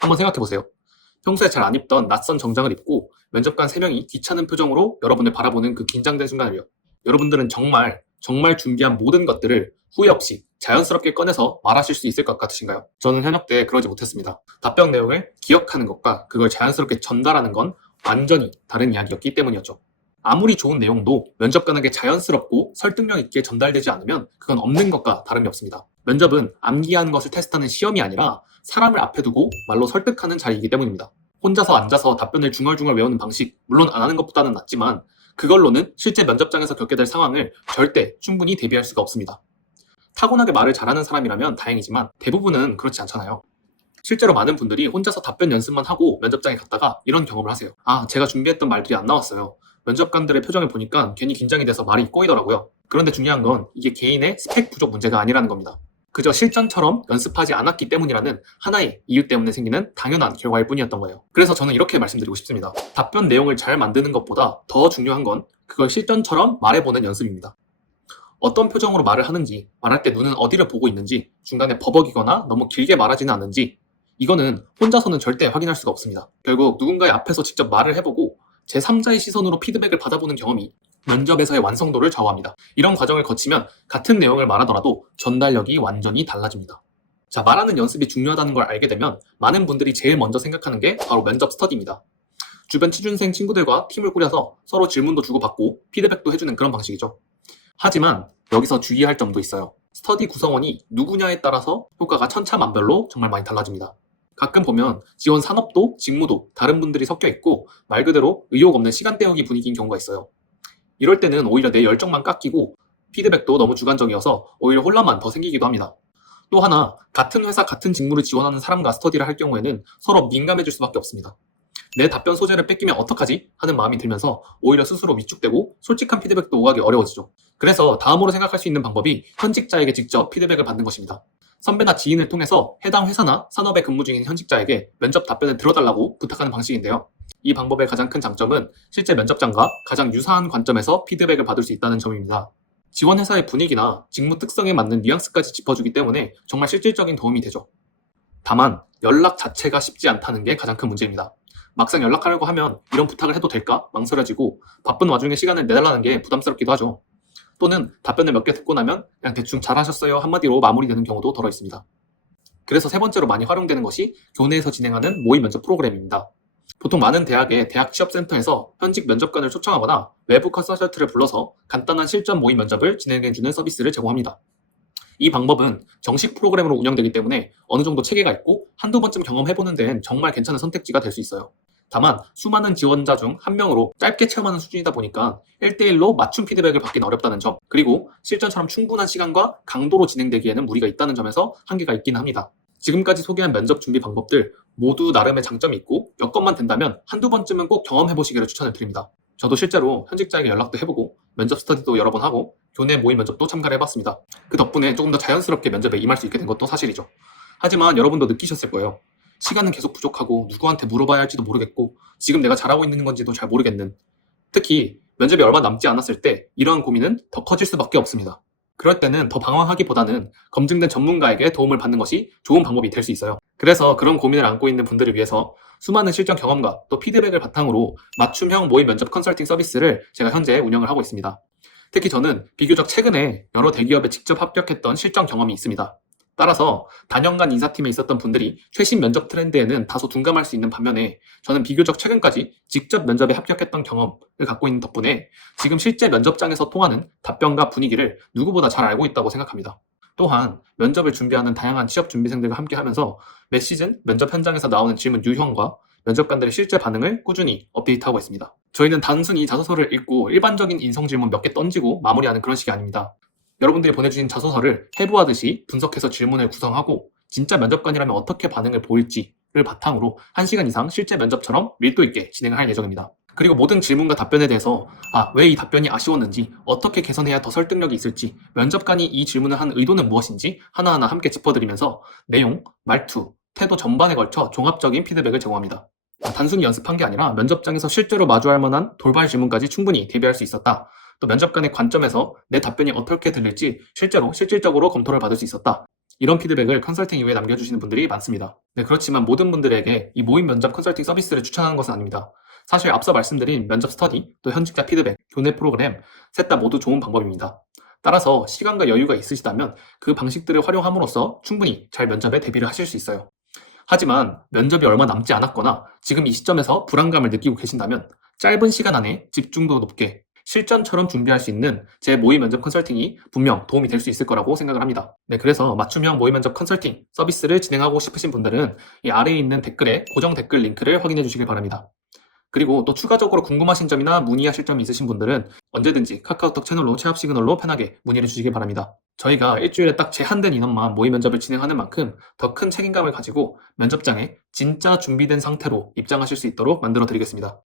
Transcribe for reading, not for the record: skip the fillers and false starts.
한번 생각해보세요. 평소에 잘 안 입던 낯선 정장을 입고 면접관 3명이 귀찮은 표정으로 여러분을 바라보는 그 긴장된 순간을요. 여러분들은 정말 준비한 모든 것들을 후회 없이 자연스럽게 꺼내서 말하실 수 있을 것 같으신가요? 저는 현역 때 그러지 못했습니다. 답변 내용을 기억하는 것과 그걸 자연스럽게 전달하는 건 완전히 다른 이야기였기 때문이었죠. 아무리 좋은 내용도 면접관에게 자연스럽고 설득력 있게 전달되지 않으면 그건 없는 것과 다름이 없습니다. 면접은 암기하는 것을 테스트하는 시험이 아니라 사람을 앞에 두고 말로 설득하는 자리이기 때문입니다. 혼자서 앉아서 답변을 중얼중얼 외우는 방식, 물론 안 하는 것보다는 낫지만 그걸로는 실제 면접장에서 겪게 될 상황을 절대 충분히 대비할 수가 없습니다. 타고나게 말을 잘하는 사람이라면 다행이지만 대부분은 그렇지 않잖아요. 실제로 많은 분들이 혼자서 답변 연습만 하고 면접장에 갔다가 이런 경험을 하세요. 제가 준비했던 말들이 안 나왔어요. 면접관들의 표정을 보니까 괜히 긴장이 돼서 말이 꼬이더라고요. 그런데 중요한 건 이게 개인의 스펙 부족 문제가 아니라는 겁니다. 그저 실전처럼 연습하지 않았기 때문이라는 하나의 이유 때문에 생기는 당연한 결과일 뿐이었던 거예요. 그래서 저는 이렇게 말씀드리고 싶습니다. 답변 내용을 잘 만드는 것보다 더 중요한 건 그걸 실전처럼 말해보는 연습입니다. 어떤 표정으로 말을 하는지, 말할 때 눈은 어디를 보고 있는지, 중간에 버벅이거나 너무 길게 말하지는 않는지, 이거는 혼자서는 절대 확인할 수가 없습니다. 결국 누군가의 앞에서 직접 말을 해보고 제3자의 시선으로 피드백을 받아보는 경험이 면접에서의 완성도를 좌우합니다. 이런 과정을 거치면 같은 내용을 말하더라도 전달력이 완전히 달라집니다. 자, 말하는 연습이 중요하다는 걸 알게 되면 많은 분들이 제일 먼저 생각하는 게 바로 면접 스터디입니다. 주변 취준생 친구들과 팀을 꾸려서 서로 질문도 주고받고 피드백도 해주는 그런 방식이죠. 하지만 여기서 주의할 점도 있어요. 스터디 구성원이 누구냐에 따라서 효과가 천차만별로 정말 많이 달라집니다. 가끔 보면 지원 산업도 직무도 다른 분들이 섞여 있고 말 그대로 의욕 없는 시간 때우기 분위기인 경우가 있어요. 이럴 때는 오히려 내 열정만 깎이고 피드백도 너무 주관적이어서 오히려 혼란만 더 생기기도 합니다. 또 하나, 같은 회사 같은 직무를 지원하는 사람과 스터디를 할 경우에는 서로 민감해질 수밖에 없습니다. 내 답변 소재를 뺏기면 어떡하지? 하는 마음이 들면서 오히려 스스로 위축되고 솔직한 피드백도 오가기 어려워지죠. 그래서 다음으로 생각할 수 있는 방법이 현직자에게 직접 피드백을 받는 것입니다. 선배나 지인을 통해서 해당 회사나 산업에 근무 중인 현직자에게 면접 답변을 들어달라고 부탁하는 방식인데요. 이 방법의 가장 큰 장점은 실제 면접장과 가장 유사한 관점에서 피드백을 받을 수 있다는 점입니다. 지원 회사의 분위기나 직무 특성에 맞는 뉘앙스까지 짚어주기 때문에 정말 실질적인 도움이 되죠. 다만 연락 자체가 쉽지 않다는 게 가장 큰 문제입니다. 막상 연락하려고 하면 이런 부탁을 해도 될까? 망설여지고 바쁜 와중에 시간을 내달라는 게 부담스럽기도 하죠. 또는 답변을 몇 개 듣고 나면 그냥 대충 잘하셨어요 한마디로 마무리되는 경우도 덜어 있습니다. 그래서 세 번째로 많이 활용되는 것이 교내에서 진행하는 모의 면접 프로그램입니다. 보통 많은 대학의 대학 취업센터에서 현직 면접관을 초청하거나 외부 컨설턴트를 불러서 간단한 실전 모의 면접을 진행해주는 서비스를 제공합니다. 이 방법은 정식 프로그램으로 운영되기 때문에 어느 정도 체계가 있고 한두 번쯤 경험해보는 데엔 정말 괜찮은 선택지가 될 수 있어요. 다만 수많은 지원자 중 한 명으로 짧게 체험하는 수준이다 보니까 1대1로 맞춤 피드백을 받기는 어렵다는 점, 그리고 실전처럼 충분한 시간과 강도로 진행되기에는 무리가 있다는 점에서 한계가 있긴 합니다. 지금까지 소개한 면접 준비 방법들 모두 나름의 장점이 있고 여건만 된다면 한두 번쯤은 꼭 경험해보시기를 추천을 드립니다. 저도 실제로 현직자에게 연락도 해보고 면접 스터디도 여러 번 하고 교내 모의 면접도 참가를 해봤습니다. 그 덕분에 조금 더 자연스럽게 면접에 임할 수 있게 된 것도 사실이죠. 하지만 여러분도 느끼셨을 거예요. 시간은 계속 부족하고 누구한테 물어봐야 할지도 모르겠고 지금 내가 잘하고 있는 건지도 잘 모르겠는, 특히 면접이 얼마 남지 않았을 때 이러한 고민은 더 커질 수밖에 없습니다. 그럴 때는 더 방황하기보다는 검증된 전문가에게 도움을 받는 것이 좋은 방법이 될 수 있어요. 그래서 그런 고민을 안고 있는 분들을 위해서 수많은 실전 경험과 또 피드백을 바탕으로 맞춤형 모의 면접 컨설팅 서비스를 제가 현재 운영을 하고 있습니다. 특히 저는 비교적 최근에 여러 대기업에 직접 합격했던 실전 경험이 있습니다. 따라서 단연간 인사팀에 있었던 분들이 최신 면접 트렌드에는 다소 둔감할 수 있는 반면에 저는 비교적 최근까지 직접 면접에 합격했던 경험을 갖고 있는 덕분에 지금 실제 면접장에서 통하는 답변과 분위기를 누구보다 잘 알고 있다고 생각합니다. 또한 면접을 준비하는 다양한 취업 준비생들과 함께 하면서 매 시즌 면접 현장에서 나오는 질문 유형과 면접관들의 실제 반응을 꾸준히 업데이트하고 있습니다. 저희는 단순히 자소서를 읽고 일반적인 인성 질문 몇 개 던지고 마무리하는 그런 식이 아닙니다. 여러분들이 보내주신 자소서를 해부하듯이 분석해서 질문을 구성하고 진짜 면접관이라면 어떻게 반응을 보일지를 바탕으로 1시간 이상 실제 면접처럼 밀도 있게 진행을 할 예정입니다. 그리고 모든 질문과 답변에 대해서 왜 이 답변이 아쉬웠는지, 어떻게 개선해야 더 설득력이 있을지, 면접관이 이 질문을 한 의도는 무엇인지 하나하나 함께 짚어드리면서 내용, 말투, 태도 전반에 걸쳐 종합적인 피드백을 제공합니다. 단순히 연습한 게 아니라 면접장에서 실제로 마주할 만한 돌발 질문까지 충분히 대비할 수 있었다. 또 면접관의 관점에서 내 답변이 어떻게 들릴지 실질적으로 검토를 받을 수 있었다. 이런 피드백을 컨설팅 이후에 남겨주시는 분들이 많습니다. 네, 그렇지만 모든 분들에게 이 모의 면접 컨설팅 서비스를 추천하는 것은 아닙니다. 사실 앞서 말씀드린 면접 스터디, 또 현직자 피드백, 교내 프로그램 셋 다 모두 좋은 방법입니다. 따라서 시간과 여유가 있으시다면 그 방식들을 활용함으로써 충분히 잘 면접에 대비를 하실 수 있어요. 하지만 면접이 얼마 남지 않았거나 지금 이 시점에서 불안감을 느끼고 계신다면 짧은 시간 안에 집중도 높게 실전처럼 준비할 수 있는 제 모의 면접 컨설팅이 분명 도움이 될 수 있을 거라고 생각을 합니다. 네, 그래서 맞춤형 모의 면접 컨설팅 서비스를 진행하고 싶으신 분들은 이 아래에 있는 댓글에 고정 댓글 링크를 확인해 주시길 바랍니다. 그리고 또 추가적으로 궁금하신 점이나 문의하실 점이 있으신 분들은 언제든지 카카오톡 채널로 취업 시그널로 편하게 문의를 주시길 바랍니다. 저희가 일주일에 딱 제한된 인원만 모의 면접을 진행하는 만큼 더 큰 책임감을 가지고 면접장에 진짜 준비된 상태로 입장하실 수 있도록 만들어 드리겠습니다.